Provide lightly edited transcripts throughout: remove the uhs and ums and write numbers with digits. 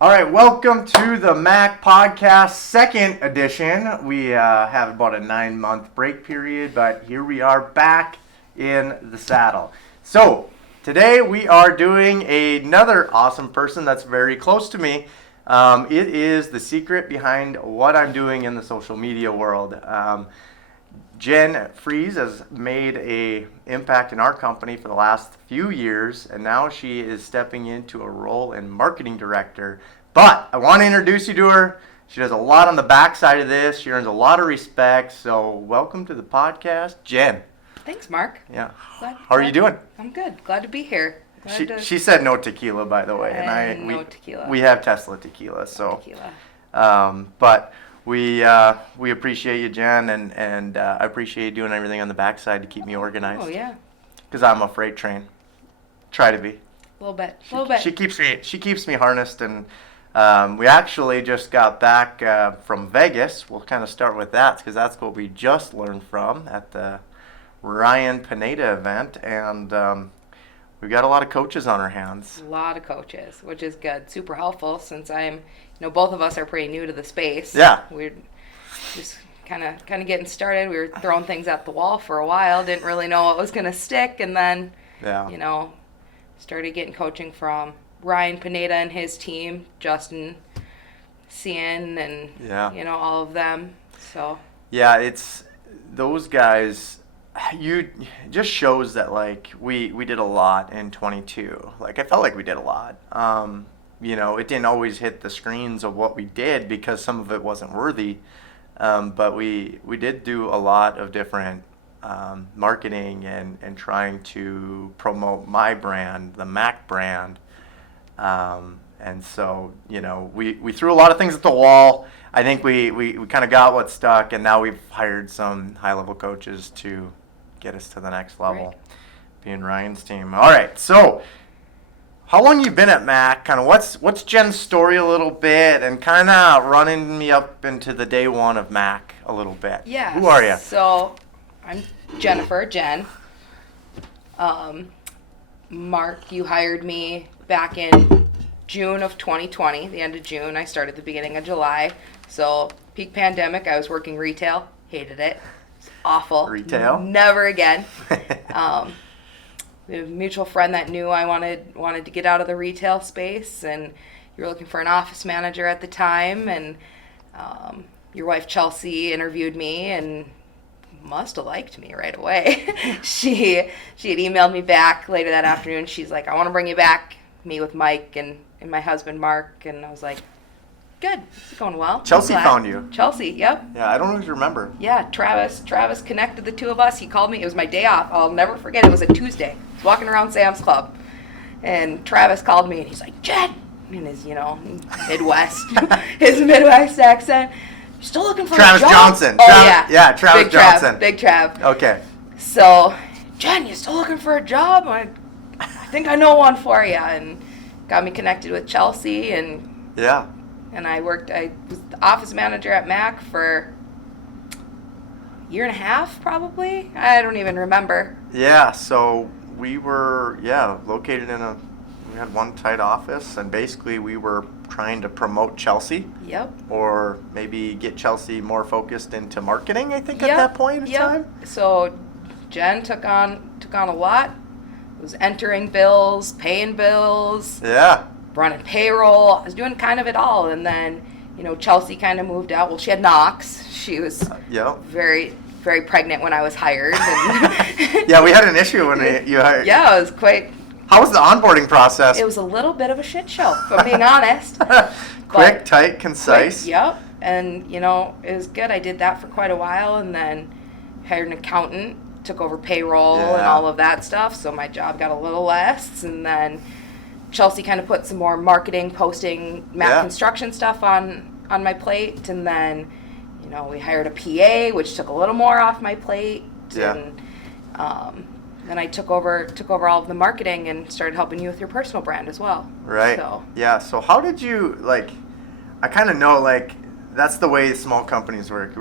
All right, welcome to the MAK Podcast, second edition. We have about a 9-month break period, but here we are back in the saddle. So, today we are doing another awesome person that's very close to me. It is the secret behind what I'm doing in the social media world. Jen Friese has made an impact in our company for the last few years, and now she is stepping into a role in marketing director. But I want to introduce you to her. She does a lot on the backside of this. She earns a lot of respect. So welcome to the podcast, Jen. Thanks, Mark. Yeah. How are you doing? I'm good. Glad to be here. She said no tequila, by the way, no tequila. We have Tesla tequila, so. No tequila. But we appreciate you, Jen, and I appreciate you doing everything on the backside to keep me organized. Oh yeah. Because I'm a freight train. Try to be. A little bit. She keeps me harnessed, and we actually just got back from Vegas. We'll kind of start with that because that's what we just learned from at the Ryan Pineda event, and we've got a lot of coaches on our hands. A lot of coaches, which is good. Super helpful since both of us are pretty new to the space. Yeah. We're just kind of getting started. We were throwing things at the wall for a while. Didn't really know what was going to stick, and then, started getting coaching from Ryan Pineda and his team, Justin, Cian, and all of them. So yeah, it's those guys. You just shows that we did a lot in 22. I felt like we did a lot. It didn't always hit the screens of what we did because some of it wasn't worthy. But we did do a lot of different marketing and trying to promote my brand, the MAK brand. And so, we threw a lot of things at the wall. I think we kind of got what stuck, and now we've hired some high-level coaches to get us to the next level, right. Being Ryan's team. All right, so how long you been at MAK? Kind of what's Jen's story a little bit, and kind of running me up into the day one of MAK a little bit. Yeah. Who are you? So I'm Jen. Mark, you hired me back in June of 2020, the end of June. I started the beginning of July. So peak pandemic, I was working retail, hated it. It's awful. Retail? Never again. We have a mutual friend that knew I wanted to get out of the retail space, and you were looking for an office manager at the time, and your wife Chelsea interviewed me and must have liked me right away. She had emailed me back later that afternoon. She's like, I want to bring you back, meet with Mike and my husband Mark, and I was like, good, it's going well. Chelsea found you. Chelsea, yep. Yeah, I don't always remember. Yeah, Travis connected the two of us. He called me. It was my day off. I'll never forget. It was a Tuesday. I was walking around Sam's Club, and Travis called me, and he's like, Jen, in his, his Midwest accent. You still looking for Travis a job? Johnson. Oh, yeah, Travis Johnson. Big Trav. Okay. So, Jen, you still looking for a job? I think I know one for you, and got me connected with Chelsea, and yeah. And I was the office manager at MAK for a year and a half, probably. I don't even remember. Yeah, so we were, located we had one tight office, and basically we were trying to promote Chelsea. Yep. Or maybe get Chelsea more focused into marketing, I think, at that point in time. So Jen took on a lot. It was entering bills, paying bills. Yeah. Running payroll. I was doing kind of it all, and then Chelsea kind of moved out. Well, she had Knox. She was very, very pregnant when I was hired. And yeah, we had an issue when you hired. Yeah, it was quite. How was the onboarding process? It was a little bit of a shit show, if I'm being honest. Quick, tight, concise. Yep, and it was good. I did that for quite a while, and then hired an accountant, took over payroll and all of that stuff. So my job got a little less, and then Chelsea kind of put some more marketing, posting, MAK Construction stuff on my plate, and then, we hired a PA, which took a little more off my plate, and then I took over all of the marketing and started helping you with your personal brand as well. Right. So. Yeah. So how did you I kind of know that's the way small companies work.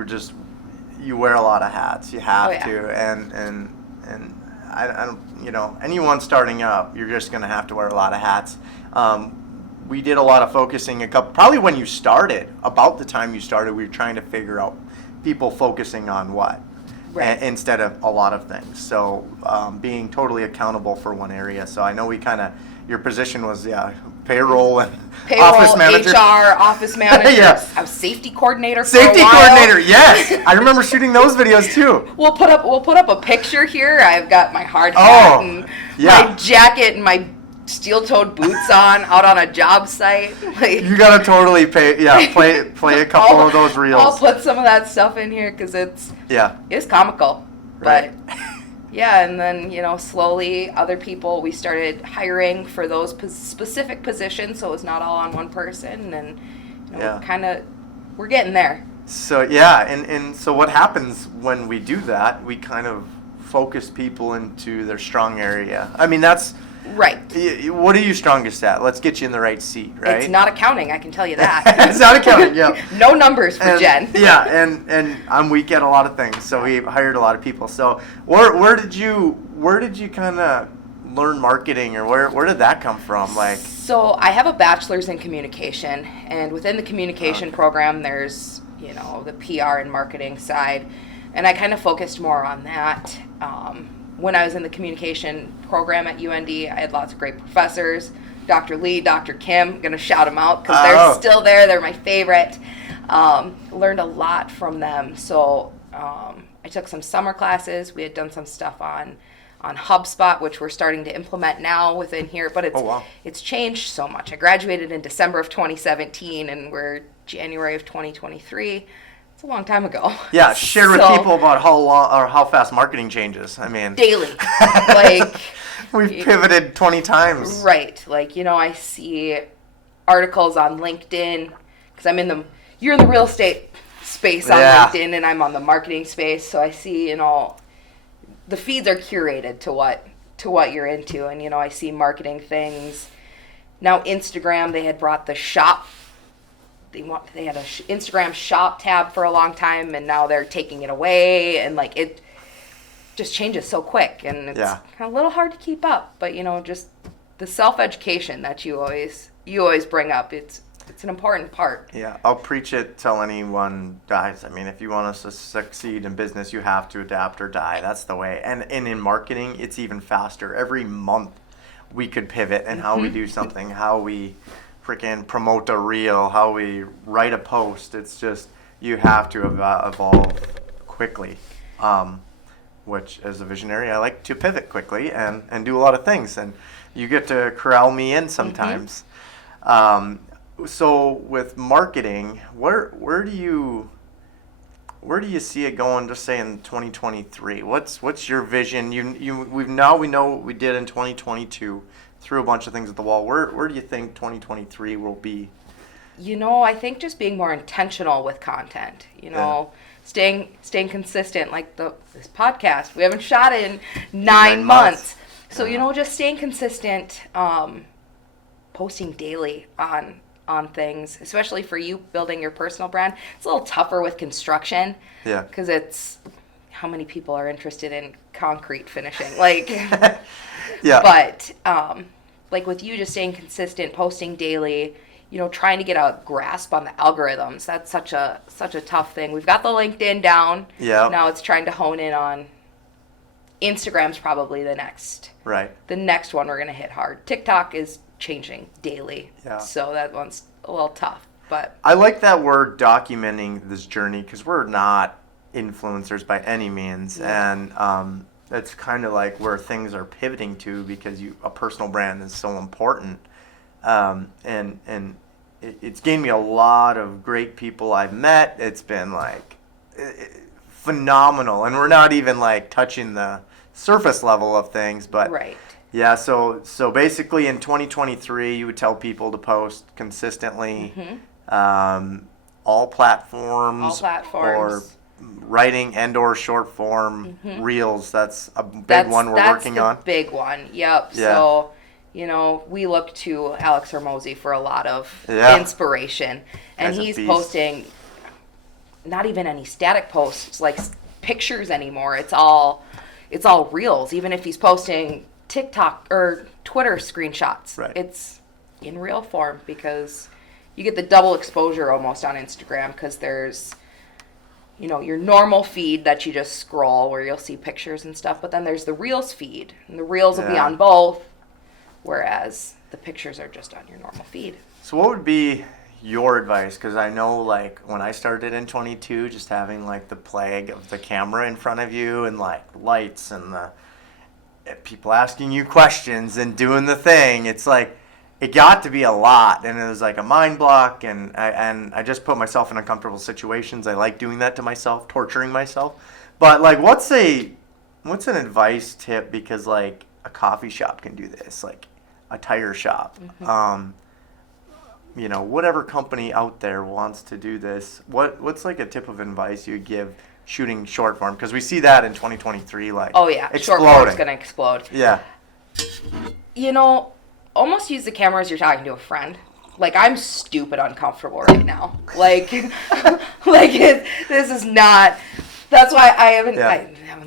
You wear a lot of hats. You have to, and I don't, anyone starting up, you're just going to have to wear a lot of hats. we did a lot of focusing probably when you started, about the time you started, we were trying to figure out people focusing on what. Right. Instead of a lot of things. So being totally accountable for one area. So I know we kind of, your position was, payroll and office manager. HR, office manager. Yeah. I was safety coordinator for Safety a while. coordinator, yes. I remember shooting those videos too. We'll put up a picture here. I've got my hard hat and my jacket and my steel-toed boots out on a job site. Like, you gotta totally play a couple of those reels. I'll put some of that stuff in here because it's comical. Right. But yeah, and then slowly other people, we started hiring for those specific positions, so it's not all on one person, and we're getting there. So and so what happens when we do that? We kind of focus people into their strong area. I mean, that's right. What are you strongest at? Let's get you in the right seat, right? It's not accounting, I can tell you that. It's not accounting, yeah. No numbers for Jen. Yeah, and I'm weak at a lot of things, so we hired a lot of people. So where did you kind of learn marketing, or where did that come from? Like, so I have a bachelor's in communication, and within the communication program, there's the PR and marketing side, and I kind of focused more on that. When I was in the communication program at UND, I had lots of great professors. Dr. Lee, Dr. Kim, I'm going to shout them out because they're still there. They're my favorite. Learned a lot from them. So I took some summer classes. We had done some stuff on HubSpot, which we're starting to implement now within here. But it's changed so much. I graduated in December of 2017, and we're January of 2023. It's a long time ago. Yeah, share with people about how fast marketing changes. I mean, daily. Like, we've pivoted 20 times. Right. Like, I see articles on LinkedIn because you're in the real estate space on LinkedIn, and I'm on the marketing space. So I see, the feeds are curated to what you're into, and I see marketing things. Now Instagram, they had brought the shop. They had a Instagram shop tab for a long time, and now they're taking it away, and it just changes so quick, and it's a little hard to keep up. But just the self-education that you always bring up, it's an important part. Yeah, I'll preach it till anyone dies. I mean, if you want to succeed in business, you have to adapt or die. That's the way. And in marketing, it's even faster. Every month we could pivot in how we do something, how we freaking promote a reel, how we write a post. It's just, you have to evolve quickly, which as a visionary, I like to pivot quickly and do a lot of things, and you get to corral me in sometimes. So with marketing, where do you see it going, just say in 2023? What's your vision? We know what we did in 2022. Threw a bunch of things at the wall. Where do you think 2023 will be? I think just being more intentional with content. Staying consistent. Like this podcast, we haven't shot in 9 months. So just staying consistent, posting daily on things, especially for you building your personal brand. It's a little tougher with construction. Yeah. Because it's how many people are interested in concrete finishing, like. Yeah. But with you just staying consistent, posting daily, trying to get a grasp on the algorithms. That's such a tough thing. We've got the LinkedIn down. Yeah. Now it's trying to hone in on Instagram's probably the next. Right. The next one we're gonna hit hard. TikTok is changing daily. Yeah. So that one's a little tough. But I like that we're documenting this journey because we're not influencers by any means, and it's kind of like where things are pivoting to, because a personal brand is so important, and it's gained me a lot of great people I've met. It's been phenomenal, and we're not even touching the surface level of things, but right. Yeah, so basically in 2023 you would tell people to post consistently, all platforms, or writing and/or short form reels. That's a big one we're working on. That's the big one. Yep. Yeah. So, we look to Alex Hormozy for a lot of inspiration, and he's posting not even any static posts like pictures anymore. It's all reels. Even if he's posting TikTok or Twitter screenshots, right. It's in real form, because you get the double exposure almost on Instagram, because there's, your normal feed that you just scroll where you'll see pictures and stuff, but then there's the Reels feed, and the Reels will be on both, whereas the pictures are just on your normal feed. So what would be your advice? Because I know, like, when I started in 22, just having, like, the plague of the camera in front of you and, like, lights and the people asking you questions and doing the thing, it's like, it got to be a lot, and it was like a mind block, and I just put myself in uncomfortable situations. I like doing that to myself, torturing myself. But, like, what's an advice tip? Because, like, a coffee shop can do this, like a tire shop. Whatever company out there wants to do this, what's like a tip of advice you give shooting short form? Because we see that in 2023, like, oh yeah, exploding. Short form's gonna explode. Yeah. Almost use the camera as you're talking to a friend. Like, I'm stupid uncomfortable right now. Like, this is not. That's why I haven't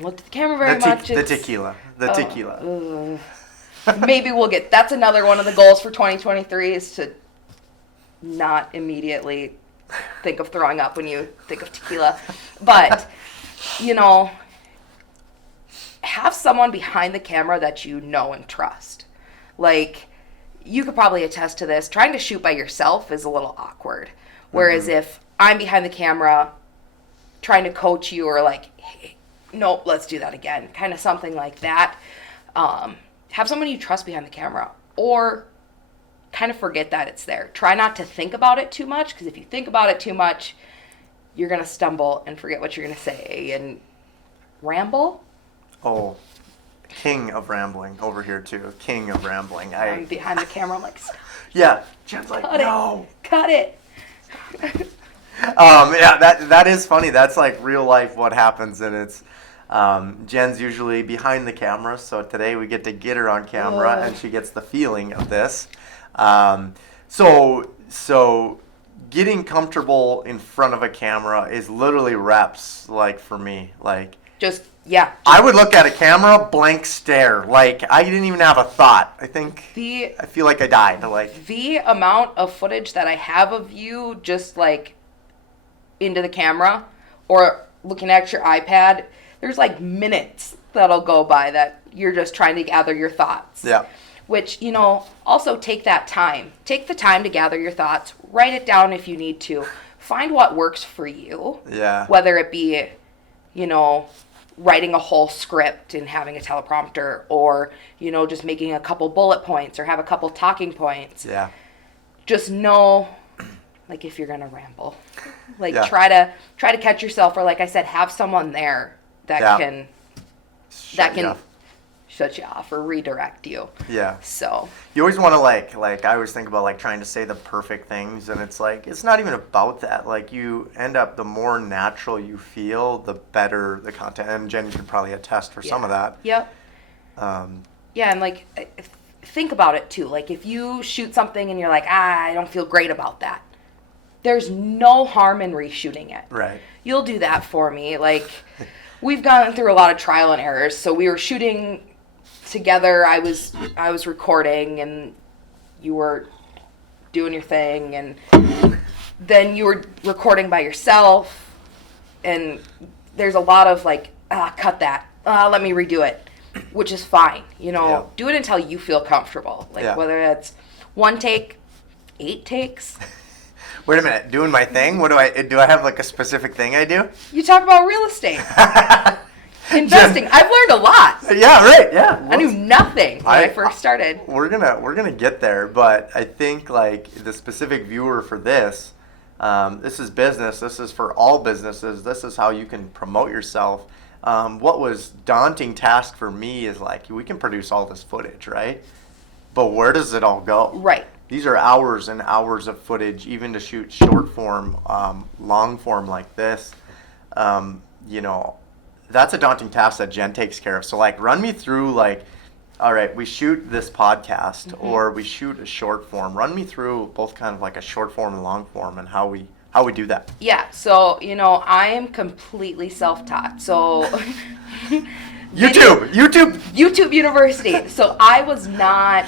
looked at the camera very much. The tequila. Maybe we'll get. That's another one of the goals for 2023 is to not immediately think of throwing up when you think of tequila. But, have someone behind the camera that you know and trust. Like, you could probably attest to this. Trying to shoot by yourself is a little awkward. Whereas if I'm behind the camera trying to coach you, or like, hey, nope, let's do that again. Kind of something like that. Have someone you trust behind the camera, or kind of forget that it's there. Try not to think about it too much, because if you think about it too much, you're going to stumble and forget what you're going to say and ramble. Oh, king of rambling over here too. King of rambling. I'm behind the camera, I'm like, stop. Yeah, Jen's like, cut it. That is funny. That's like real life what happens, and it's Jen's usually behind the camera, so today we get to get her on camera, and she gets the feeling of this. So getting comfortable in front of a camera is literally reps, like, for me. Like, I would look at a camera, blank stare. Like, I didn't even have a thought. I feel like I died. Like, the amount of footage that I have of you just, like, into the camera or looking at your iPad, there's, like, minutes that'll go by that you're just trying to gather your thoughts. Yeah. Which, also take that time. Take the time to gather your thoughts. Write it down if you need to. Find what works for you. Yeah. Whether it be, writing a whole script and having a teleprompter, or, just making a couple bullet points or have a couple talking points. Yeah. Just know, like, if you're going to ramble. Like, try to catch yourself, or, like I said, have someone there that can shut you off or redirect you. Yeah. So you always want to like I always think about, like, trying to say the perfect things, and it's like, it's not even about that. Like, you end up, the more natural you feel, the better the content. And Jen, you could probably attest for some of that. Yep. And like, think about it too. Like, if you shoot something and you're like, I don't feel great about that, there's no harm in reshooting it. Right. You'll do that for me. Like, we've gone through a lot of trial and errors. So we were shooting together. I was recording and you were doing your thing, and then you were recording by yourself, and there's a lot of like, cut that, let me redo it, which is fine. Do it until you feel comfortable. Like, whether that's 1 take, 8 takes. Wait a minute, doing my thing? What do I have, like, a specific thing I do? You talk about real estate. Investing. I've learned a lot. Yeah, right. Yeah. I knew nothing when I first started. We're gonna get there, but I think, like, the specific viewer for this is business. This is for all businesses. This is how you can promote yourself. What was daunting task for me is, like, we can produce all this footage, right? But where does it all go? Right. These are hours and hours of footage, even to shoot short form, long form like this. That's a daunting task that Jen takes care of. So, like, run me through, like, all right, we shoot this podcast, or we shoot a short form. Run me through both kind of like a short form and long form, and how we do that. So, I am completely self-taught. So YouTube University. So I was not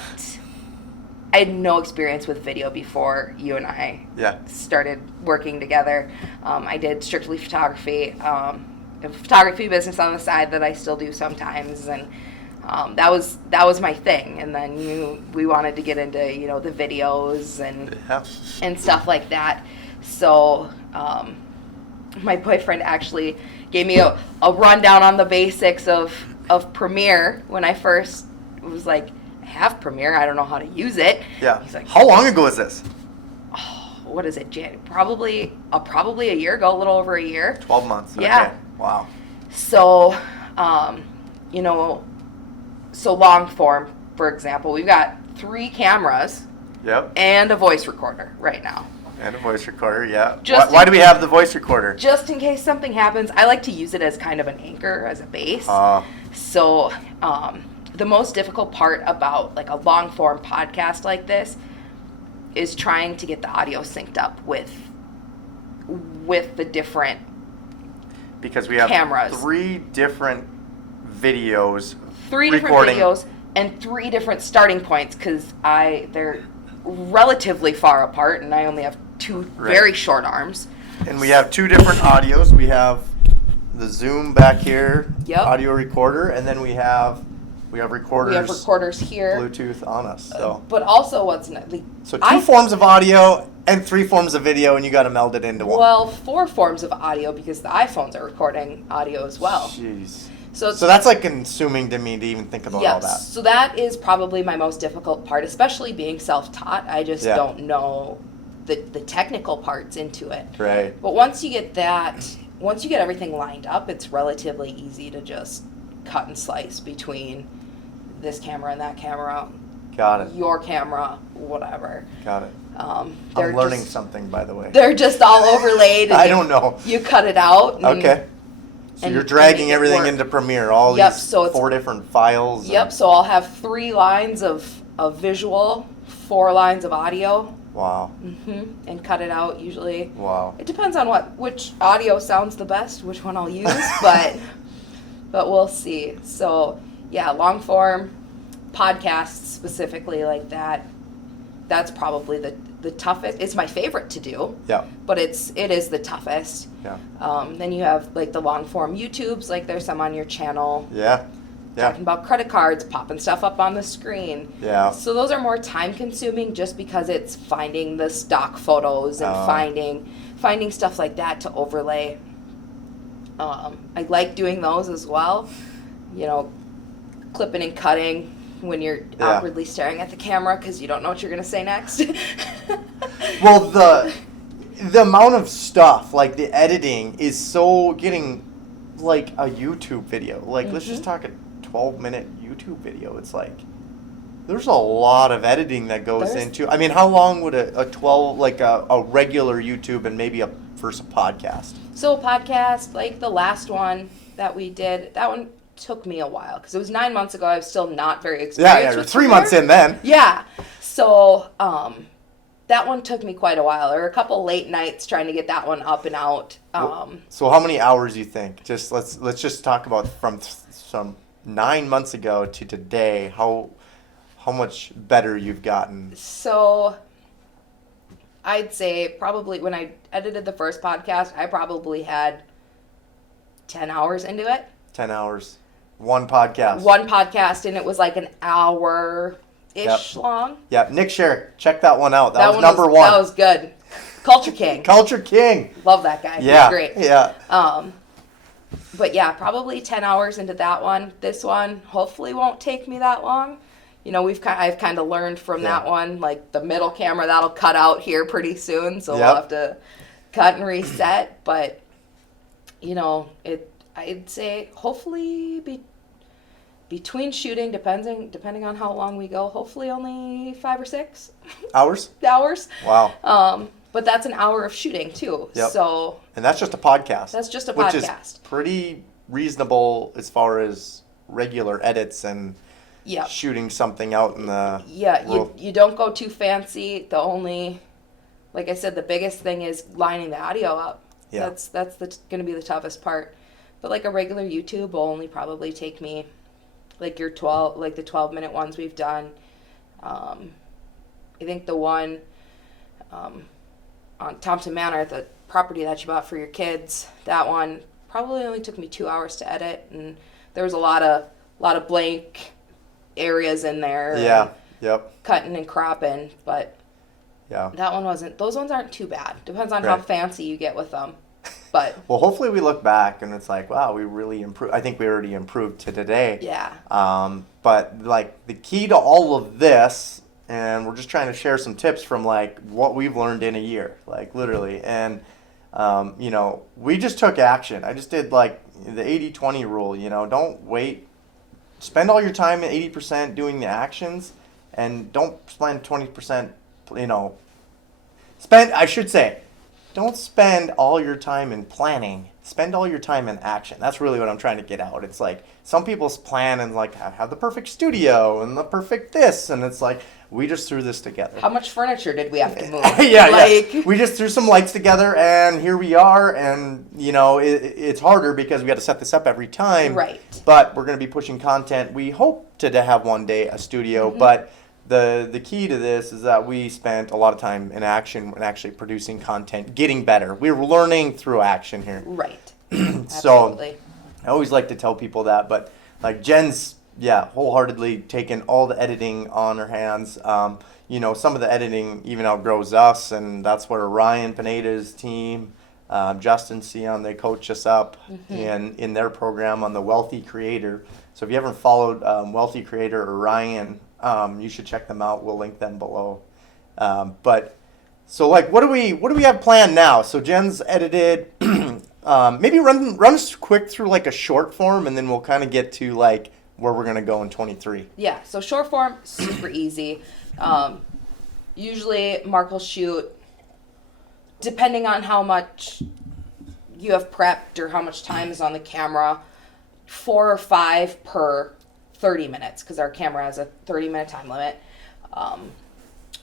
I had no experience with video before you and I started working together. I did strictly photography, a photography business on the side that I still do sometimes, and that was my thing. And then we wanted to get into the videos and stuff like that. So my boyfriend actually gave me a rundown on the basics of Premiere when I first was like, I have Premiere, I don't know how to use it. Yeah. He's like, how long ago is this? Oh, what is it? Probably a year ago, a little over a year. 12 months. Yeah. Okay. Wow. So, so long form, for example, we've got 3 cameras. Yep. And a voice recorder right now. And a voice recorder, yeah. Why do we have the voice recorder? Just in case something happens. I like to use it as kind of an anchor, as a base. So the most difficult part about like a long form podcast like this is trying to get the audio synced up with the different because we have cameras. 3 different videos. 3 different videos and 3 different starting points because they're relatively far apart and I only have 2 very short arms. And we have 2 different audios. We have the Zoom back here, audio recorder, and then we have recorders. We have recorders here, Bluetooth on us. So, but also so 2 forms of audio and 3 forms of video, and you got to meld it into one. Well, 4 forms of audio because the iPhones are recording audio as well. Jeez. So that's like consuming to me to even think about all that. So that is probably my most difficult part, especially being self-taught. I just don't know the technical parts into it. Right. But once you get everything lined up, it's relatively easy to just cut and slice between this camera and that camera. Got it. Your camera, whatever. Got it. I'm learning something, by the way. They're just all overlaid. I don't know. You cut it out. Okay. So you're dragging everything into Premiere, all these so 4 different files. Yep, so I'll have 3 lines of visual, 4 lines of audio. Wow. And cut it out usually. Wow. It depends on which audio sounds the best, which one I'll use, but we'll see. So yeah, long form podcasts specifically like that. That's probably the toughest. It's my favorite to do. Yeah. But it is the toughest. Yeah. Then you have like the long form YouTubes, like there's some on your channel. Yeah. Yeah. Talking about credit cards, popping stuff up on the screen. Yeah. So those are more time consuming just because it's finding the stock photos and finding stuff like that to overlay. I like doing those as well. Clipping and cutting when you're awkwardly staring at the camera because you don't know what you're going to say next. Well, the amount of stuff, like the editing, is so getting like a YouTube video. Like, let's just talk a 12-minute YouTube video. It's like, there's a lot of editing that goes into. I mean, how long would a 12, like a regular YouTube and maybe versus a podcast? So a podcast, like the last one that we did, that one took me a while because it was 9 months ago. I was still not very experienced. Yeah, you're 3 months in then. Yeah. So that one took me quite a while. There were a couple late nights trying to get that one up and out. So how many hours do you think? Let's just talk about from some 9 months ago to today. How much better you've gotten? So I'd say probably when I edited the first podcast, I probably had 10 hours into it. 10 hours. One podcast. One podcast, and it was like an hour-ish long. Yeah, Nick Sherrick, check that one out. That was number 1. That was good. Culture King. Culture King. Love that guy. Yeah. He's great. Yeah. But yeah, probably 10 hours into that one. This one hopefully won't take me that long. I've kind of learned from that one, like the middle camera, that'll cut out here pretty soon, so we'll have to cut and reset. But, I'd say hopefully between shooting, depending on how long we go, hopefully only 5 or 6 hours. Wow. But that's an hour of shooting too. Yep. So. And that's just a podcast. That's just a podcast. Which is pretty reasonable as far as regular edits and shooting something out in the world. You don't go too fancy. Like I said, the biggest thing is lining the audio up. Yeah. That's going to be the toughest part. But like a regular YouTube will only probably take me, like the 12-minute ones we've done, I think the one on Thompson Manor, the property that you bought for your kids, that one probably only took me 2 hours to edit, and there was a lot of blank areas in there. Yeah. Yep. Cutting and cropping, but yeah, that one wasn't. Those ones aren't too bad. Depends on how fancy you get with them. But well, hopefully we look back and it's like, wow, we really improved. I think we already improved to today. Yeah. But like the key to all of this, and we're just trying to share some tips from like what we've learned in a year, like literally. And, you know, we just took action. I just did like the 80-20 rule, you know, don't wait. Spend all your time at 80% doing the actions and don't spend 20%, you know, don't spend all your time in planning. Spend all your time in action. That's really what I'm trying to get out. It's like some people's plan and like have the perfect studio and the perfect this, and it's like we just threw this together. How much furniture did we have to move? Yeah. We just threw some lights together, and here we are. And you know, it's harder because we got to set this up every time. Right. But we're going to be pushing content. We hope to have one day a studio, but the key to this is that we spent a lot of time in action and actually producing content, getting better. We're learning through action here. Right. So I always like to tell people that, but like Jen's, wholeheartedly taken all the editing on her hands. You know, some of the editing even outgrows us, and that's where Ryan Pineda's team, Justin Sion, they coach us up in their program on the Wealthy Creator. So if you haven't followed Wealthy Creator or Ryan, you should check them out. We'll link them below. But so like, what do we have planned now? So Jen's edited. Maybe run us quick through like a short form, and then we'll kind of get to like where we're gonna go in 23. Yeah. So short form, super easy. Usually Marc will shoot, depending on how much you have prepped or how much time is on the camera, 4 or 5 per 30 minutes, because our camera has a 30-minute time limit.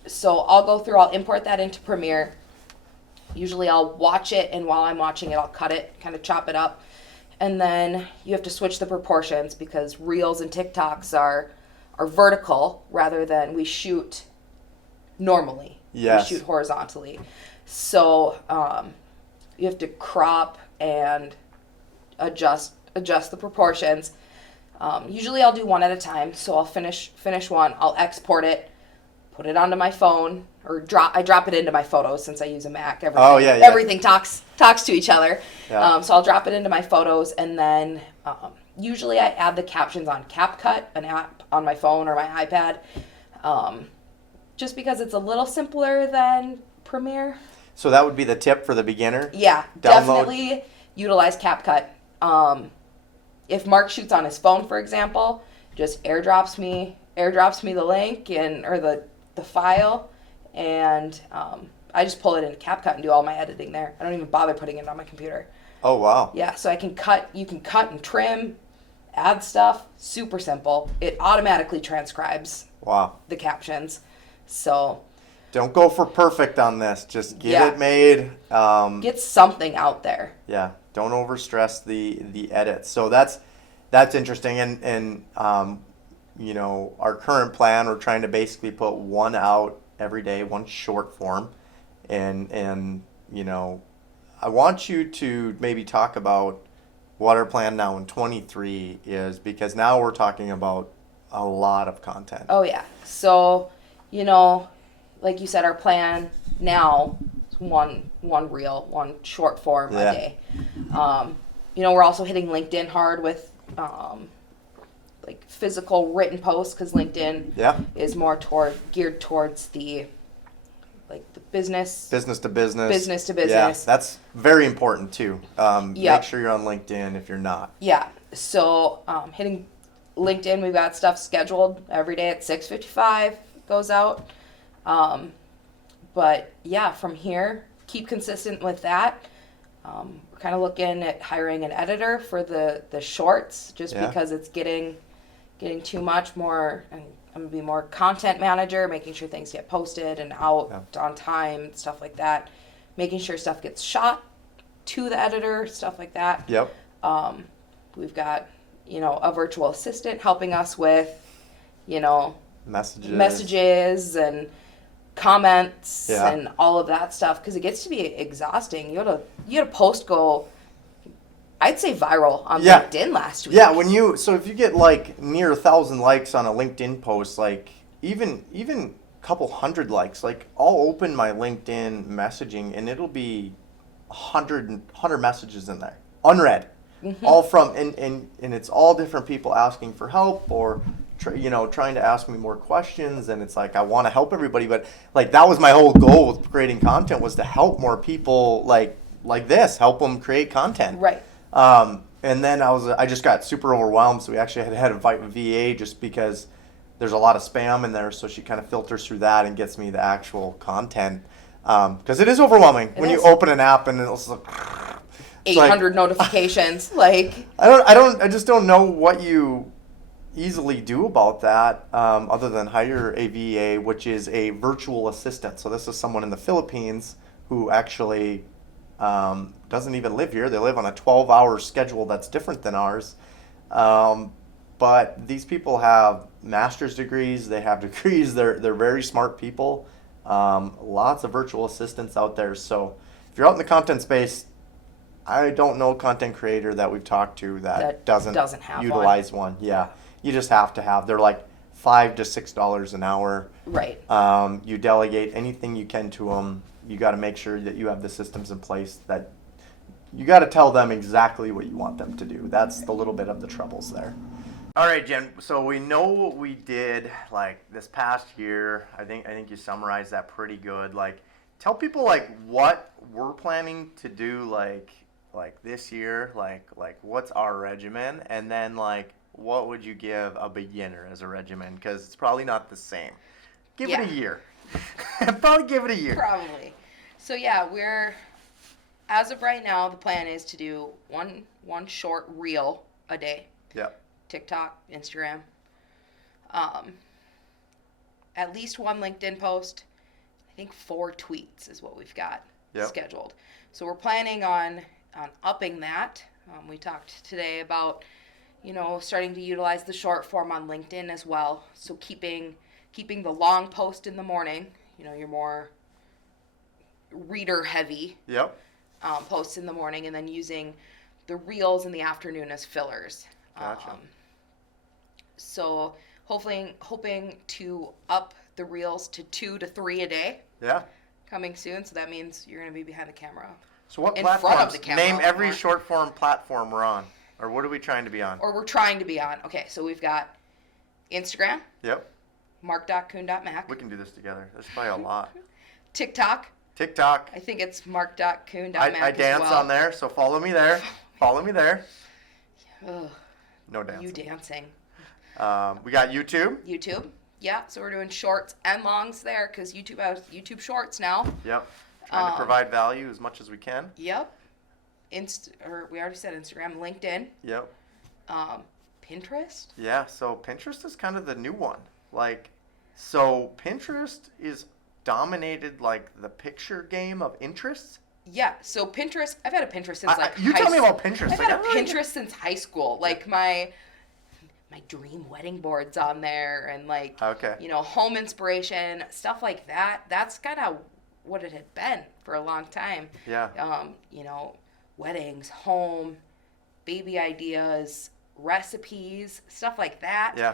So I'll import that into Premiere. Usually I'll watch it, and while I'm watching it, I'll cut it, kind of chop it up. And then you have to switch the proportions because Reels and TikToks are vertical rather than we shoot normally. Yes. We shoot horizontally. So you have to crop and adjust the proportions. Usually I'll do one at a time, so I'll finish one, I'll export it, put it onto my phone, or I drop it into my photos since I use a Mac. Everything talks to each other. Yeah. So I'll drop it into my photos, and then usually I add the captions on CapCut, an app on my phone or my iPad, just because it's a little simpler than Premiere. So that would be the tip for the beginner? Yeah, definitely utilize CapCut. If Marc shoots on his phone, for example, just airdrops me the link or the file, and I just pull it into CapCut and do all my editing there. I don't even bother putting it on my computer. Oh, wow. Yeah, so you can cut and trim, add stuff, super simple. It automatically transcribes the captions. So don't go for perfect on this. Just get it made. Get something out there. Yeah. Don't overstress the edits. So that's interesting. And you know, our current plan, we're trying to basically put one out every day, one short form. And you know, I want you to maybe talk about what our plan now in 23 is, because now we're talking about a lot of content. Oh yeah. So, you know, like you said, our plan now is one reel, one short form a day. You know, we're also hitting LinkedIn hard with like physical written posts, because LinkedIn is more geared towards the business to business. Yeah, that's very important too. Make sure you're on LinkedIn if you're not. Yeah. So hitting LinkedIn, we've got stuff scheduled every day at 6:55 goes out. But yeah, from here, keep consistent with that. We're kind of looking at hiring an editor for the shorts, just because it's getting too much more. And I'm gonna be more content manager, making sure things get posted and out on time, stuff like that. Making sure stuff gets shot to the editor, stuff like that. Yep. We've got, you know, a virtual assistant helping us with, you know, messages and comments Yeah. and all of that stuff, because it gets to be exhausting. You had a post go, I'd say, viral on Yeah. LinkedIn last week. Yeah, so if you get like near 1,000 likes on a LinkedIn post, like even a couple hundred likes, like I'll open my LinkedIn messaging and it'll be 100 messages in there, unread, all from and it's all different people asking for help or trying to ask me more questions, and it's like I want to help everybody, but like that was my whole goal with creating content, was to help more people like this, help them create content. Right. And then I just got super overwhelmed, so we actually had to invite a VA just because there's a lot of spam in there, so she kind of filters through that and gets me the actual content. Because it is overwhelming when you open an app and it's like 800 notifications. Like I just don't know what you easily do about that, other than hire a VA, which is a virtual assistant. So this is someone in the Philippines who actually doesn't even live here. They live on a 12-hour schedule that's different than ours. But these people have master's degrees. They have degrees. They're very smart people. Lots of virtual assistants out there. So if you're out in the content space, I don't know a content creator that we've talked to that doesn't have utilize one. Yeah, you just have to have. They're like $5 to $6 an hour. Right. You delegate anything you can to them. You got to make sure that you have the systems in place, that you got to tell them exactly what you want them to do. That's the little bit of the troubles there. All right, Jen. So we know what we did like this past year. I think you summarized that pretty good. Like, tell people like what we're planning to do like this year. Like what's our regimen, and then like what would you give a beginner as a regimen? Because it's probably not the same. Give it a year. Probably give it a year. Probably. So yeah, as of right now, the plan is to do one short reel a day. Yep. TikTok, Instagram. At least one LinkedIn post. I think 4 tweets is what we've got scheduled. So we're planning on upping that. We talked today about, starting to utilize the short form on LinkedIn as well. So keeping the long post in the morning, your more reader heavy posts in the morning, and then using the reels in the afternoon as fillers. Gotcha. So hoping to up the reels to 2 to 3 a day. Yeah. Coming soon. So that means you're going to be behind the camera. So what in platforms? Front of the camera. Name every short form platform we're on. Or what are we trying to be on? Or we're trying to be on. Okay, so we've got Instagram. Yep. Marc.Kuhn.Mac. We can do this together. There's probably a lot. TikTok. TikTok. I think it's Marc.Kuhn.Mac. I dance on there, so follow me there. Follow me there. Ugh. No dancing. You dancing. We got YouTube. YouTube. Yeah, so we're doing shorts and longs there because YouTube has YouTube Shorts now. Yep. Trying to provide value as much as we can. Yep. We already said Instagram, LinkedIn. Yep. Pinterest. Yeah, so Pinterest is kind of the new one. So Pinterest is dominated like the picture game of interests. Yeah, so Pinterest, I've had a Pinterest since you tell me about Pinterest. I've had a Pinterest since high school. Like my dream wedding board's on there, and home inspiration, stuff like that. That's kind of what it had been for a long time. Yeah. Weddings, home, baby ideas, recipes, stuff like that. Yeah.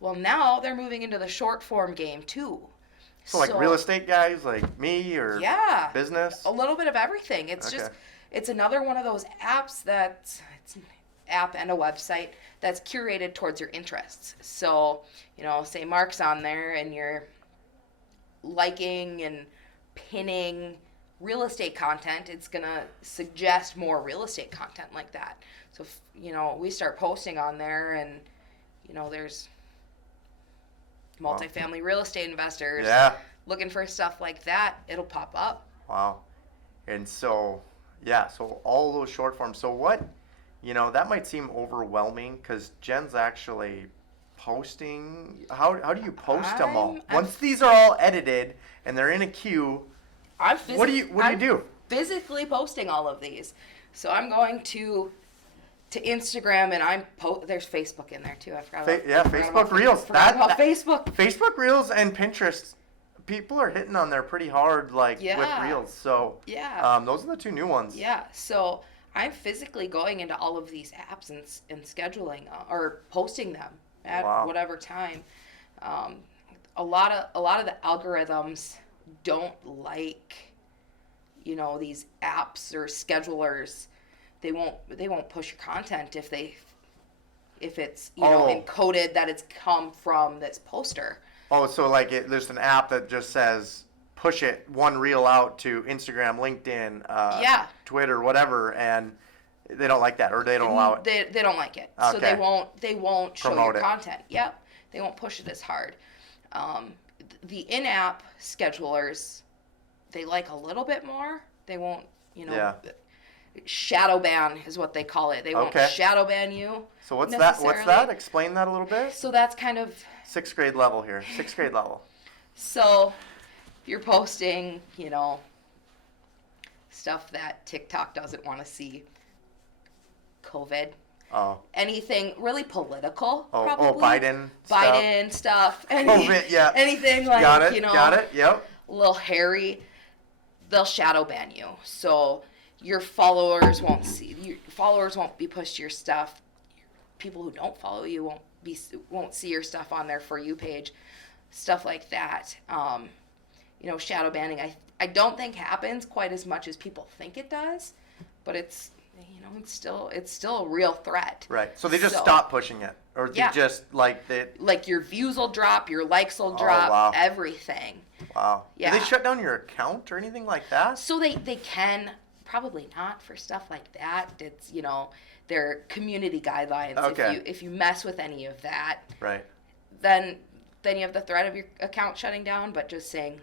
Well, now they're moving into the short form game too. So real estate guys like me, or business? A little bit of everything. It's it's another one of those apps it's an app and a website that's curated towards your interests. So, say Mark's on there and you're liking and pinning real estate content, it's going to suggest more real estate content like that. So, if, we start posting on there and, there's multifamily real estate investors looking for stuff like that, it'll pop up. Wow. And so all those short forms. So what, that might seem overwhelming because Jen's actually posting. How do you post them all? Once these are all edited and they're in a queue, what do you do? Physically posting all of these. So I'm going to Instagram, and there's Facebook in there too. I forgot about Facebook Reels. Forgot about Facebook. Facebook Reels and people are hitting on there pretty hard, like with Reels. So those are the 2 new ones. Yeah. So I'm physically going into all of these apps and scheduling or posting them at whatever time. A lot of the algorithms don't like, these apps or schedulers. They won't push your content if it's encoded that it's come from this poster. Oh, so like there's an app that just says push it one reel out to Instagram, LinkedIn, Twitter, whatever, and they don't like that, or they don't allow it. They don't like it, okay. So they won't show your content. Yep, they won't push it as hard. The in-app schedulers, they like a little bit more. They won't, shadow ban is what they call it. They won't shadow ban you. So what's that? Explain that a little bit. So that's kind of 6th grade level here. 6th grade level. So if you're posting, stuff that TikTok doesn't want to see, COVID. Oh. Anything really political, probably. Oh, Biden stuff. COVID, yeah. Anything like, got it, yep. A little hairy, they'll shadow ban you. So your followers won't be pushed to your stuff. People who don't follow you won't see your stuff on their For You page. Stuff like that. Shadow banning I don't think happens quite as much as people think it does, but it's still a real threat. Right. So they just stop pushing it, or they just like your views will drop, your likes will drop, everything. Wow. Yeah. Do they shut down your account or anything like that? So they can, probably not for stuff like that. It's their community guidelines. Okay. If you mess with any of that, right, then you have the threat of your account shutting down. But just saying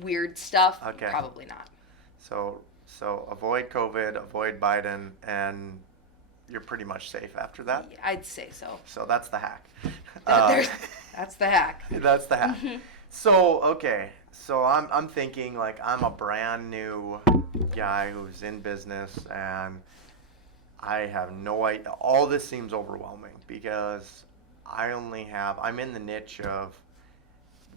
weird stuff, probably not. So avoid COVID, avoid Biden, and you're pretty much safe after that? Yeah, I'd say so. So that's the hack. That's the hack. That's the hack. So I'm thinking, like, I'm a brand new guy who's in business, and I have no idea. All this seems overwhelming because I'm in the niche of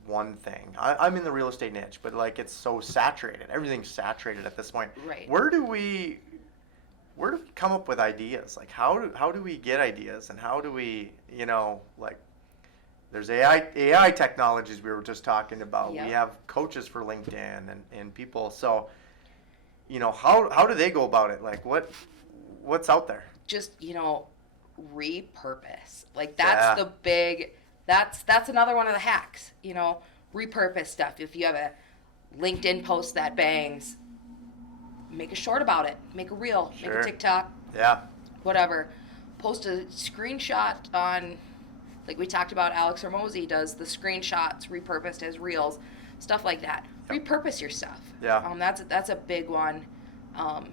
one thing. I'm in the real estate niche, but like it's so saturated. Everything's saturated at this point. Right. Where do we come up with ideas? Like how do we get ideas, and how do we, like there's AI technologies we were just talking about. Yep. We have coaches for LinkedIn and people. So, how do they go about it? Like what's out there? Just, repurpose. Like that's the big. That's another one of the hacks, repurpose stuff. If you have a LinkedIn post that bangs, make a short about it, make a reel, make a TikTok, whatever. Post a screenshot on, like we talked about, Alex Hormozy does the screenshots repurposed as reels, stuff like that. Yep. Repurpose your stuff. Yeah. That's a big one. And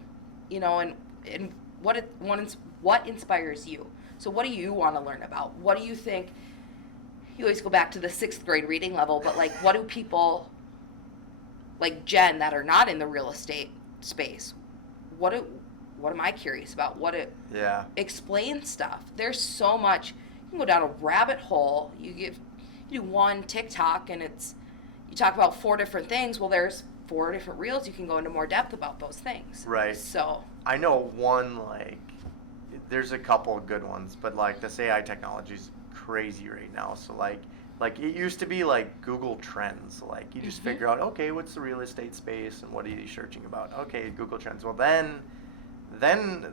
what inspires you? So what do you want to learn about? What do you think? You always go back to the 6th grade reading level, but like, what do people like Jen that are not in the real estate space? What am I curious about? Explain stuff. There's so much. You can go down a rabbit hole. You do one TikTok and you talk about 4 different things. Well, there's 4 different reels. You can go into more depth about those things. Right. So I know one, like, there's a couple of good ones, but like this AI technology's crazy right now. So like it used to be like Google Trends. Like you just figure out, okay, what's the real estate space and what are you searching about? Okay, Google Trends. Well, then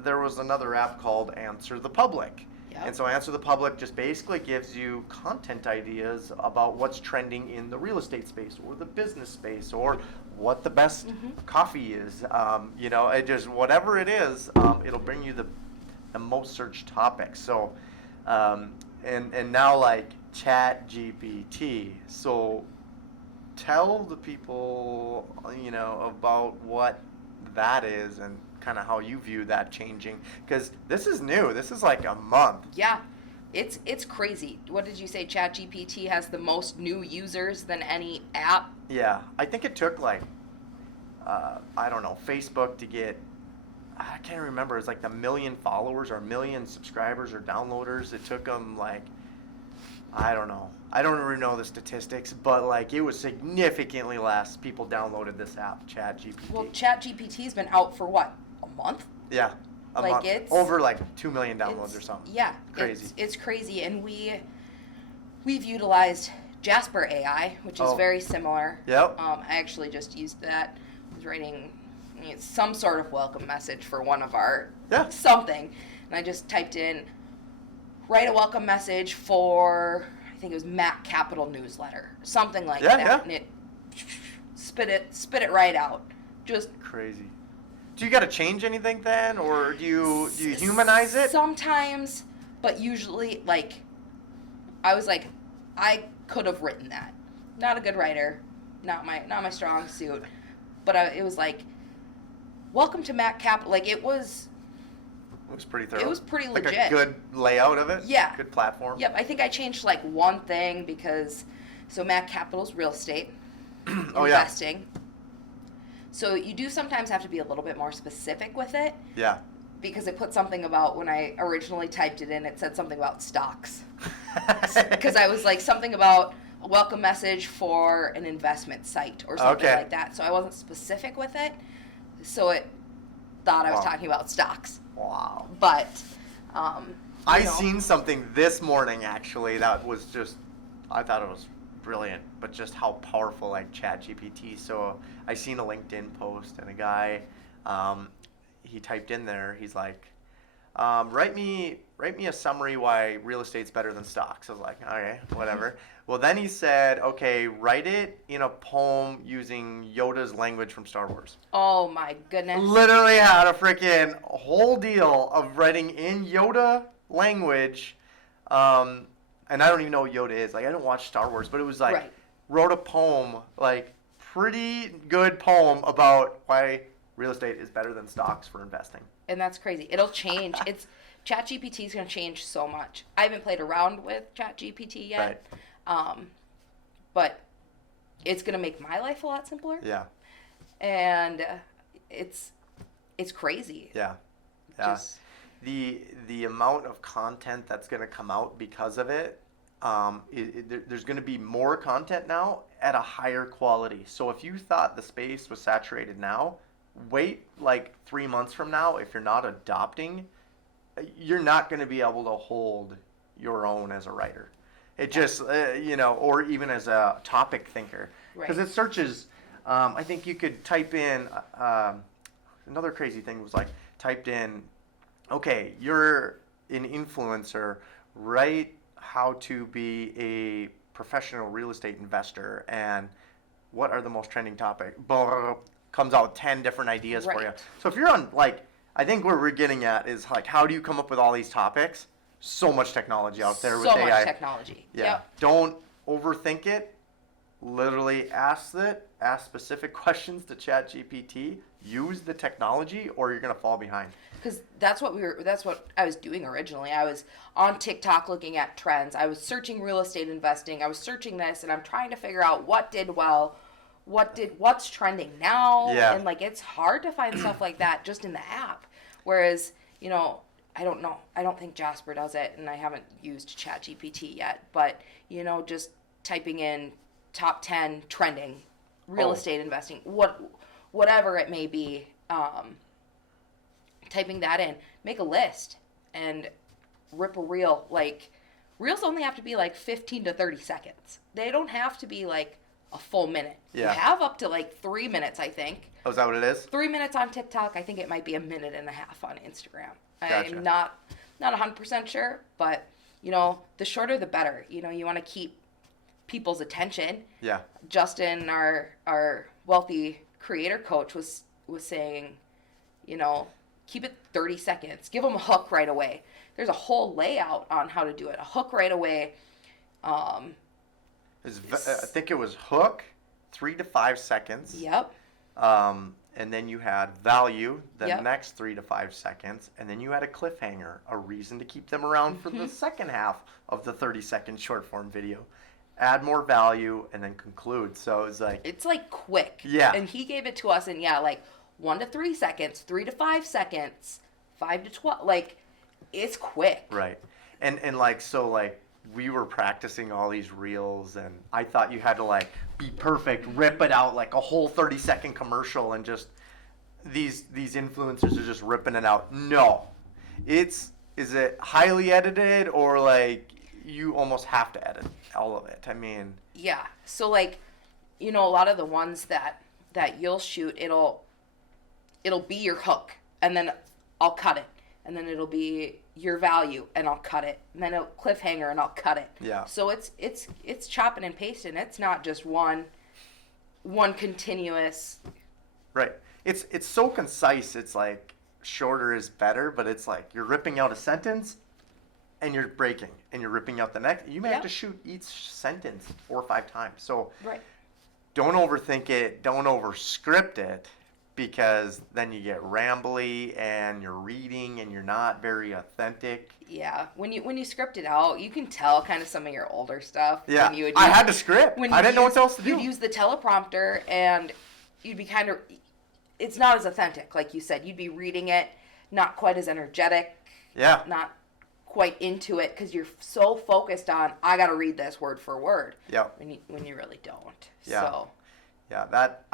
there was another app called Answer the Public. Yep. And so Answer the Public just basically gives you content ideas about what's trending in the real estate space or the business space or what the best coffee is. It just, whatever it is, it'll bring you the most searched topics. So, and now like Chat GPT. So tell the people, about what that is and kind of how you view that changing, because this is new. This is like a month. Yeah, it's crazy. What did you say? Chat GPT has the most new users than any app. Yeah, I think it took like Facebook to get, I can't remember, it's like the 1 million followers or 1 million subscribers or downloaders. It took them like I don't know. I don't even know the statistics, but like it was significantly less people downloaded this app, ChatGPT. Well, ChatGPT's been out for what, a month? Yeah, a like month. It's over like 2 million downloads or something. Yeah, crazy. It's crazy, and we've utilized Jasper AI, which is very similar. Yep. I actually just used that. I was writing some sort of welcome message for one of our something, and I just typed in, write a welcome message for, I think it was MAK Capital newsletter, something like that, and it spit it right out. Just crazy. Do you got to change anything then, or do you humanize it? Sometimes, but usually, like, I was like, I could have written that. Not a good writer, not my strong suit, but it was like, welcome to MAK Capital. Like, it was pretty thorough. It was pretty legit. Like a good layout of it? Yeah. Good platform? Yep, I think I changed like one thing because, so MAK Capital's real estate, investing. So you do sometimes have to be a little bit more specific with it. Yeah. Because it put something about, when I originally typed it in, it said something about stocks. Because I was like, something about a welcome message for an investment site or something like that. So I wasn't specific with it. So it thought I was talking about stocks. Wow. But, I seen something this morning, actually, that was just, I thought it was brilliant, but just how powerful, like, ChatGPT. So I seen a LinkedIn post, and a guy, he typed in there, he's like, write me a summary why real estate's better than stocks. I was like, okay, whatever. Well, then he said, okay, write it in a poem using Yoda's language from Star Wars. Oh my goodness. Literally had a freaking whole deal of writing in Yoda language. And I don't even know what Yoda is. Like, I don't watch Star Wars, but it was like, wrote a poem, like, pretty good poem about why real estate is better than stocks for investing. And that's crazy. It'll change. ChatGPT is going to change so much. I haven't played around with ChatGPT yet, but it's going to make my life a lot simpler. Yeah. And it's crazy. Yeah. Yeah. The amount of content that's going to come out because of it, there's going to be more content now at a higher quality. So if you thought the space was saturated now, wait like 3 months from now. If you're not adopting, you're not going to be able to hold your own as a writer. It just, or even as a topic thinker. Because it searches, I think you could type in, another crazy thing was like, typed in, okay, you're an influencer, write how to be a professional real estate investor, and what are the most trending topics? Comes out with 10 different ideas for you. So if you're on, like, I think where we're getting at is, like, how do you come up with all these topics? So much technology out there with AI. So much technology. Yeah. Yep. Don't overthink it. Literally ask specific questions to ChatGPT. Use the technology, or you're going to fall behind. Because that's what I was doing originally. I was on TikTok looking at trends. I was searching real estate investing. I was searching this, and I'm trying to figure out what did well, what's trending now. And like, it's hard to find stuff like that just in the app. Whereas, I don't know. I don't think Jasper does it, and I haven't used ChatGPT yet. But, just typing in top 10 trending real estate investing, whatever it may be, typing that in, make a list and rip a reel. Like, reels only have to be like 15 to 30 seconds. They don't have to be like a full minute. You have up to like 3 minutes, I think. Oh, is that what it is? 3 minutes on TikTok. I think it might be a minute and a half on Instagram. Gotcha. I'm not 100% sure, but the shorter the better. You want to keep people's attention. Yeah. Justin, our wealthy creator coach, was saying, keep it 30 seconds. Give them a hook right away. There's a whole layout on how to do it. A hook right away. I think it was hook, 3 to 5 seconds. Yep. And then you had value, the next 3 to 5 seconds, and then you had a cliffhanger, a reason to keep them around for the second half of the 30-second short form video. Add more value and then conclude. So it's like quick. Yeah. And he gave it to us in 1 to 3 seconds, 3 to 5 seconds, 5 to 12. Like, it's quick. Right. And we were practicing all these reels, and I thought you had to like be perfect, rip it out like a whole 30-second commercial, and just these influencers are just ripping it out. No, is it highly edited, or like you almost have to edit all of it? I mean, yeah. So like, a lot of the ones that you'll shoot, it'll be your hook, and then I'll cut it, and then it'll be your value, and I'll cut it, and then a cliffhanger, and I'll cut it. Yeah. So it's chopping and pasting. It's not just one continuous. Right. It's so concise. It's like shorter is better, but it's like you're ripping out a sentence, and you're breaking, and you're ripping out the next. You may have to shoot each sentence 4 or 5 times. So right. Don't overthink it. Don't overscript it, because then you get rambly and you're reading and you're not very authentic. Yeah, when you script it out, you can tell kind of some of your older stuff. Yeah, I had to script. I didn't know what else to do. You'd use the teleprompter, and you'd be kind of, it's not as authentic, like you said. You'd be reading it, not quite as energetic. Yeah. Not quite into it, because you're so focused on, I got to read this word for word. Yeah. When you really don't. Yeah. So. Yeah, that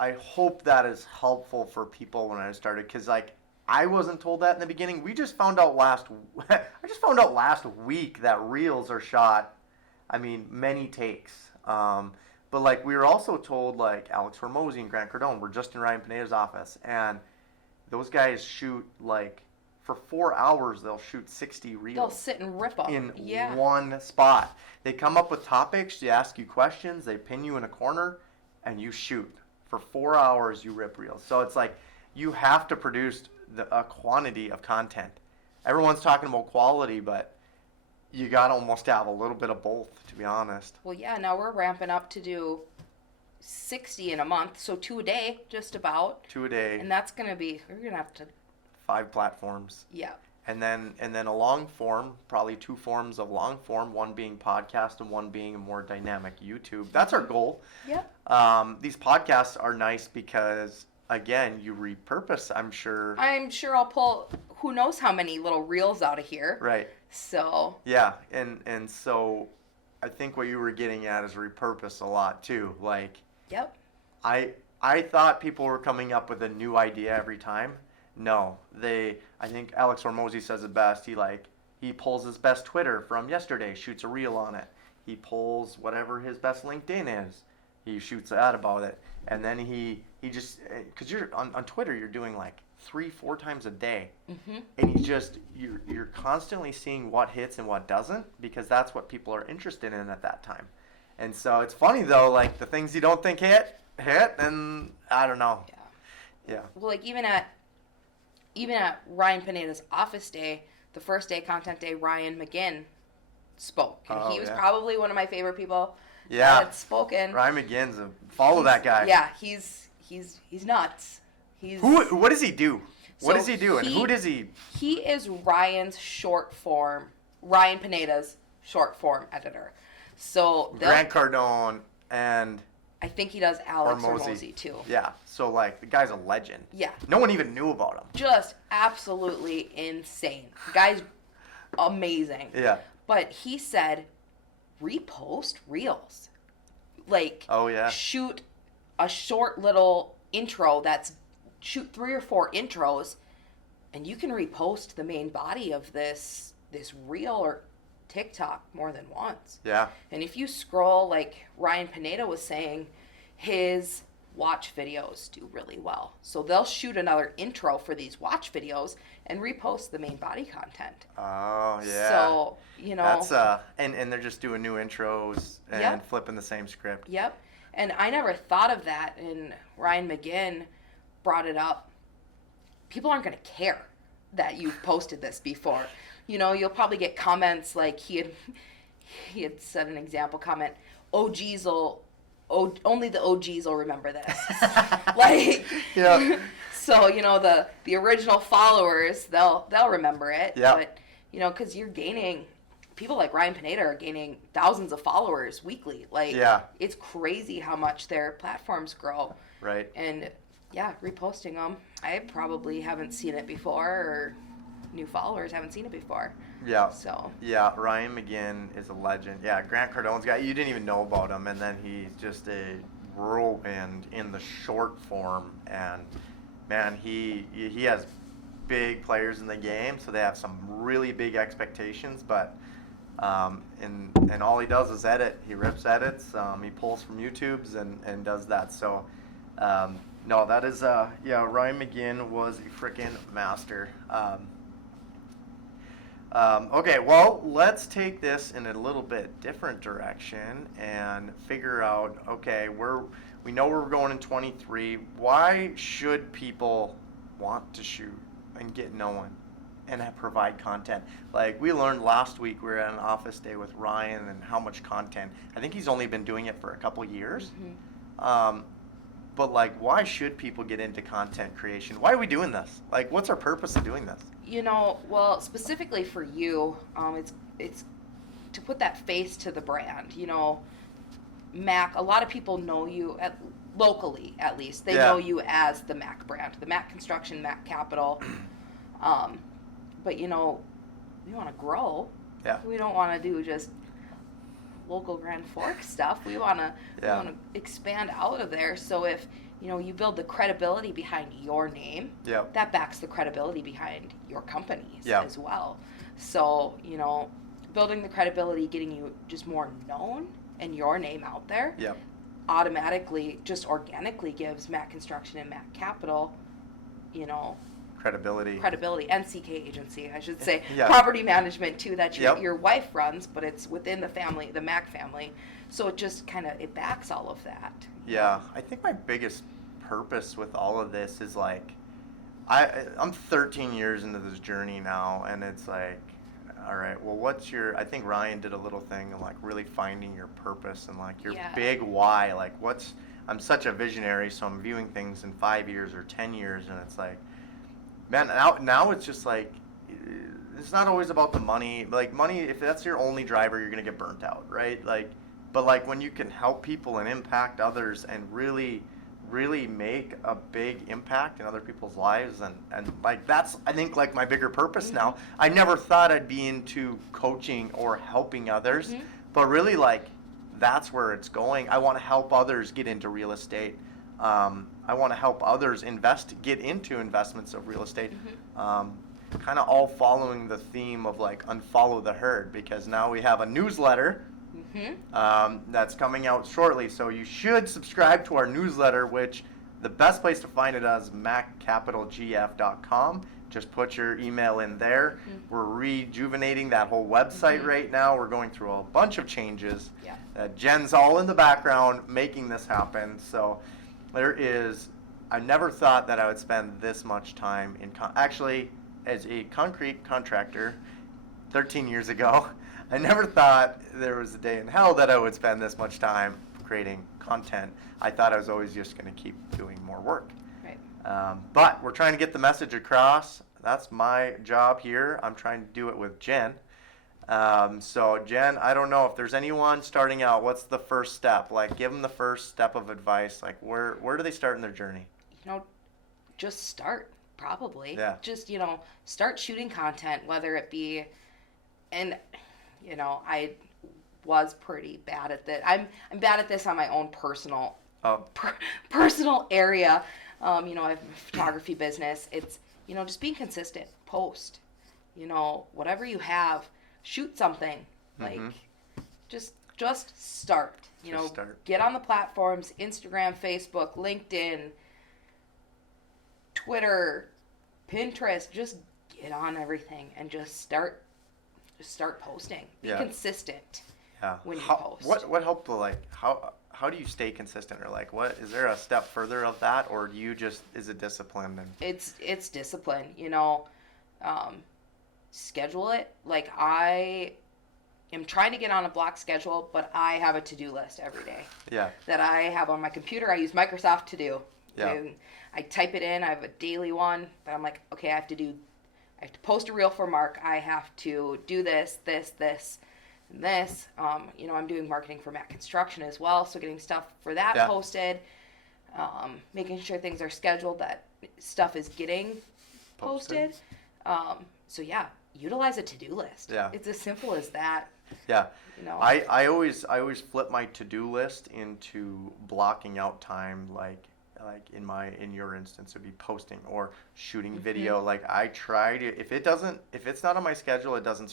I hope that is helpful for people when I started, because like I wasn't told that in the beginning. We just found out last week that reels are shot, I mean, many takes. But like we were also told, like Alex Hormozy and Grant Cardone were just in Ryan Pineda's office, and those guys shoot like for 4 hours. They'll shoot 60 reels. They'll sit and rip them in one spot. They come up with topics. They ask you questions. They pin you in a corner, and you shoot. For 4 hours, you rip reels. So it's like you have to produce a quantity of content. Everyone's talking about quality, but you got to almost have a little bit of both, to be honest. Well, yeah, now we're ramping up to do 60 in a month, so 2 a day, just about. 2 a day. And that's going to be, we're going to have to... 5 platforms. Yeah. And then a long form, probably 2 forms of long form, one being podcast and one being a more dynamic YouTube. That's our goal. Yeah. These podcasts are nice because, again, you repurpose, I'm sure. I'm sure I'll pull who knows how many little reels out of here. Right. So. Yeah, and so I think what you were getting at is repurpose a lot too. Like. Yep. I thought people were coming up with a new idea every time. No, I think Alex Hormozy says it best. He pulls his best Twitter from yesterday, shoots a reel on it. He pulls whatever his best LinkedIn is. He shoots that about it. And then he just, because you're on Twitter, you're doing like 3-4 times a day. Mm-hmm. And you're constantly seeing what hits and what doesn't, because that's what people are interested in at that time. And so it's funny though, like the things you don't think hit, and I don't know. Yeah. Well, like even at Ryan Pineda's office day, the first day, content day, Ryan McGinn spoke. And he was probably one of my favorite people that had spoken. Ryan McGinn's follow that guy. Yeah, he's nuts. What does he do? What does he do? And who does he? He is Ryan Pineda's short form editor. So Grant Cardone and I think he does Alex Hormozy too. Yeah. So like the guy's a legend. Yeah. No one even knew about him. Just absolutely insane. The guy's amazing. Yeah. But he said, repost reels. Like, shoot a short little intro shoot 3 or 4 intros, and you can repost the main body of this reel or TikTok more than once. Yeah. And if you scroll, like Ryan Pineda was saying, his watch videos do really well. So they'll shoot another intro for these watch videos and repost the main body content. Oh, yeah. So, That's, and they're just doing new intros and flipping the same script. Yep. And I never thought of that, and Ryan McGinn brought it up. People aren't going to care that you've posted this before. You'll probably get comments like he had said an example comment, only the OGs will remember this. Like, yeah. So, the original followers, they'll remember it. Yeah. But, because you're gaining, people like Ryan Pineda are gaining thousands of followers weekly. Like, it's crazy how much their platforms grow. Right. And, reposting them. I probably haven't seen it before, or new followers haven't seen it before. Yeah. So. Yeah, Ryan McGinn is a legend. Yeah, Grant Cardone's guy. You didn't even know about him, and then he's just a whirlwind in the short form. And man, he has big players in the game, so they have some really big expectations. But and all he does is edit. He rips edits. He pulls from YouTube's and does that. So. No, that is, Ryan McGinn was a freaking master. Okay, well, let's take this in a little bit different direction and figure out, okay, we know where we're going in 23. Why should people want to shoot and get known and provide content? Like, we learned last week, we were at an office day with Ryan and how much content. I think he's only been doing it for a couple years. Mm-hmm. But like, why should people get into content creation? Why are we doing this? Like, what's our purpose of doing this? Well, specifically for you, it's to put that face to the brand. MAK. A lot of people know you locally, at least. They know you as the MAK brand, the MAK Construction, MAK Capital. But we want to grow. Yeah. We don't want to do just local Grand Forks stuff. We want to expand out of there. So if you build the credibility behind your name, that backs the credibility behind your companies as well. So building the credibility, getting you just more known and your name out there, automatically, just organically gives MAK Construction and MAK Capital, credibility. NCK agency, I should say. Property management too, that your wife runs, but it's within the family, the MAK family. So it just it backs all of that. Yeah, I think my biggest purpose with all of this is like, I'm 13 years into this journey now, and it's like, all right, well, I think Ryan did a little thing of like really finding your purpose and like your big why. Like, I'm such a visionary, so I'm viewing things in 5 years or 10 years, and it's like, man, now it's just like, it's not always about the money. Like, money, if that's your only driver, you're going to get burnt out, right? Like, but like when you can help people and impact others and really, really make a big impact in other people's lives, and like, that's, I think, like my bigger purpose now. I never thought I'd be into coaching or helping others, but really, like, that's where it's going. I want to help others get into real estate. I want to help others get into investments of real estate, kind of all following the theme of like unfollow the herd, because now we have a newsletter that's coming out shortly. So you should subscribe to our newsletter, which the best place to find it is MAKCapitalGF.com. Just put your email in there. We're rejuvenating that whole website right now. We're going through a bunch of changes. Jen's all in the background making this happen. So I never thought that I would spend this much time actually, as a concrete contractor 13 years ago, I never thought there was a day in hell that I would spend this much time creating content. I thought I was always just going to keep doing more work. Right. But we're trying to get the message across. That's my job here. I'm trying to do it with Jen. So Jen, I don't know if there's anyone starting out, what's the first step? Like, give them the first step of advice. Like, where do they start in their journey? Just start, probably. Yeah. Just, start shooting content, whether it be, and, I was pretty bad at that. I'm bad at this on my own personal area. I have a photography business. It's, just being consistent, post, whatever you have, shoot something, like, just start, get on the platforms, Instagram, Facebook, LinkedIn, Twitter, Pinterest, just get on everything and just start posting. Be consistent when you post. What helped, like, how do you stay consistent, or like, what, is there a step further of that, or do you just, is it discipline? It's discipline, schedule it. Like, I am trying to get on a block schedule, but I have a to-do list every day. That I have on my computer. I use Microsoft To Do. And I type it in. I have a daily one that I'm like, okay, I have to post a reel for Mark. I have to do this, and this. I'm doing marketing for MAK Construction as well, so getting stuff for that posted, making sure things are scheduled, that stuff is getting posted. So yeah, utilize a to-do list. Yeah. It's as simple as that. Yeah. You know. I always flip my to-do list into blocking out time, like in your instance it'd be posting or shooting video. Like I try to, if it's not on my schedule, it doesn't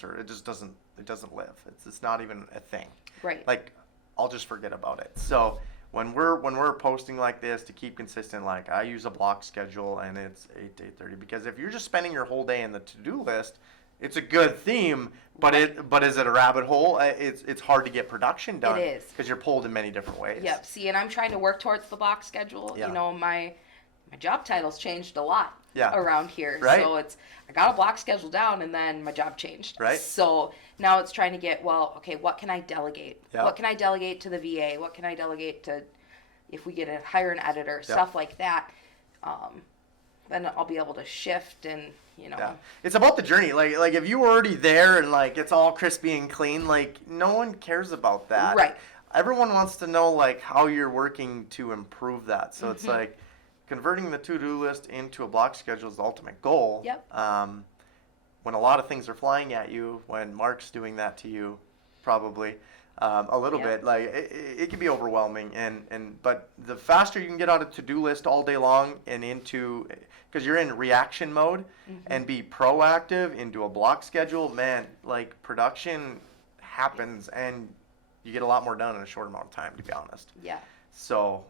live. It's not even a thing. Right. Like I'll just forget about it. So when we're posting like this, to keep consistent, like I use a block schedule, and it's 8 to 8:30, because if you're just spending your whole day in the to-do list, it's a good theme, but is it a rabbit hole? It's hard to get production done. It is, because you're pulled in many different ways. Yep. See, and I'm trying to work towards the block schedule. Yeah. You know, my job title's changed a lot. Yeah. Around here. Right. So I got a block schedule down, and then my job changed. Right. So now it's trying to get, okay, what can I delegate? Yeah. What can I delegate to the VA? What can I delegate to, if we get to hire an editor, stuff like that. Then I'll be able to shift and, you know. Yeah. It's about the journey. Like if you were already there and like it's all crispy and clean, like no one cares about that. Right. Everyone wants to know like how you're working to improve that. So it's like converting the to-do list into a block schedule is the ultimate goal. Yep. When a lot of things are flying at you, when Marc's doing that to you, probably a little bit, like it can be overwhelming, but the faster you can get out of to-do list all day long and into, because you're in reaction mode, and be proactive into a block schedule, man, like production happens and you get a lot more done in a short amount of time, to be honest. Yeah. So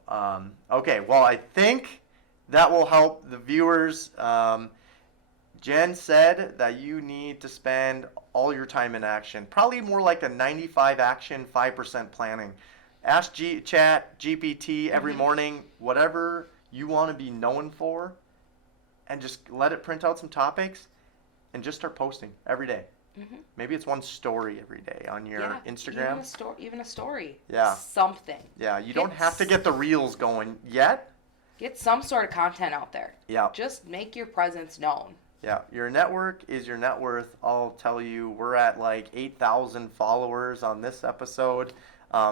okay, well, I think that will help the viewers. Jen said that you need to spend all your time in action. Probably more like a 95 action, 5% planning. Ask Chat GPT every morning, whatever you want to be known for, and just let it print out some topics and just start posting every day. Maybe it's one story every day on your Instagram. Even a story. Yeah. Something. Yeah, you don't have to get the reels going yet. Get some sort of content out there. Yeah. Just make your presence known. Yeah, your network is your net worth. I'll tell you, we're at like 8,000 followers on this episode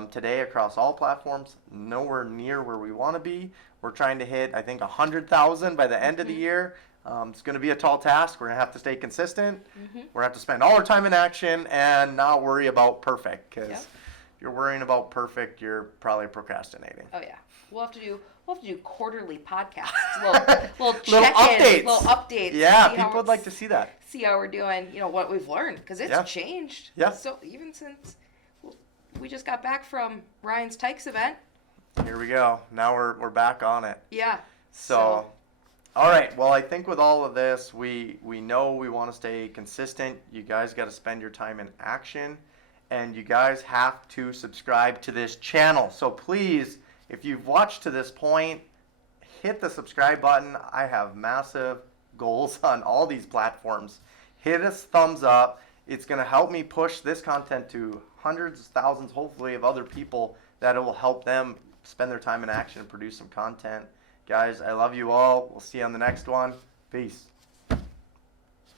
today across all platforms. Nowhere near where we want to be. We're trying to hit, I think, 100,000 by the end of the year. It's going to be a tall task. We're going to have to stay consistent. We're going to have to spend all our time in action and not worry about perfect. Because if you're worrying about perfect, you're probably procrastinating. Oh yeah, we'll have to do quarterly podcasts, little updates. little updates. Yeah, people would like to see that. See how we're doing. You know what we've learned, because it's changed. Yeah. So even since we just got back from Ryan's Tykes event. Here we go. Now we're back on it. Yeah. So all right. Well, I think with all of this, we know we want to stay consistent. You guys got to spend your time in action, and you guys have to subscribe to this channel. So please, if you've watched to this point, hit the subscribe button. I have massive goals on all these platforms. Hit us thumbs up. It's going to help me push this content to hundreds, thousands, hopefully, of other people, that it will help them spend their time in action and produce some content. Guys, I love you all. We'll see you on the next one. Peace.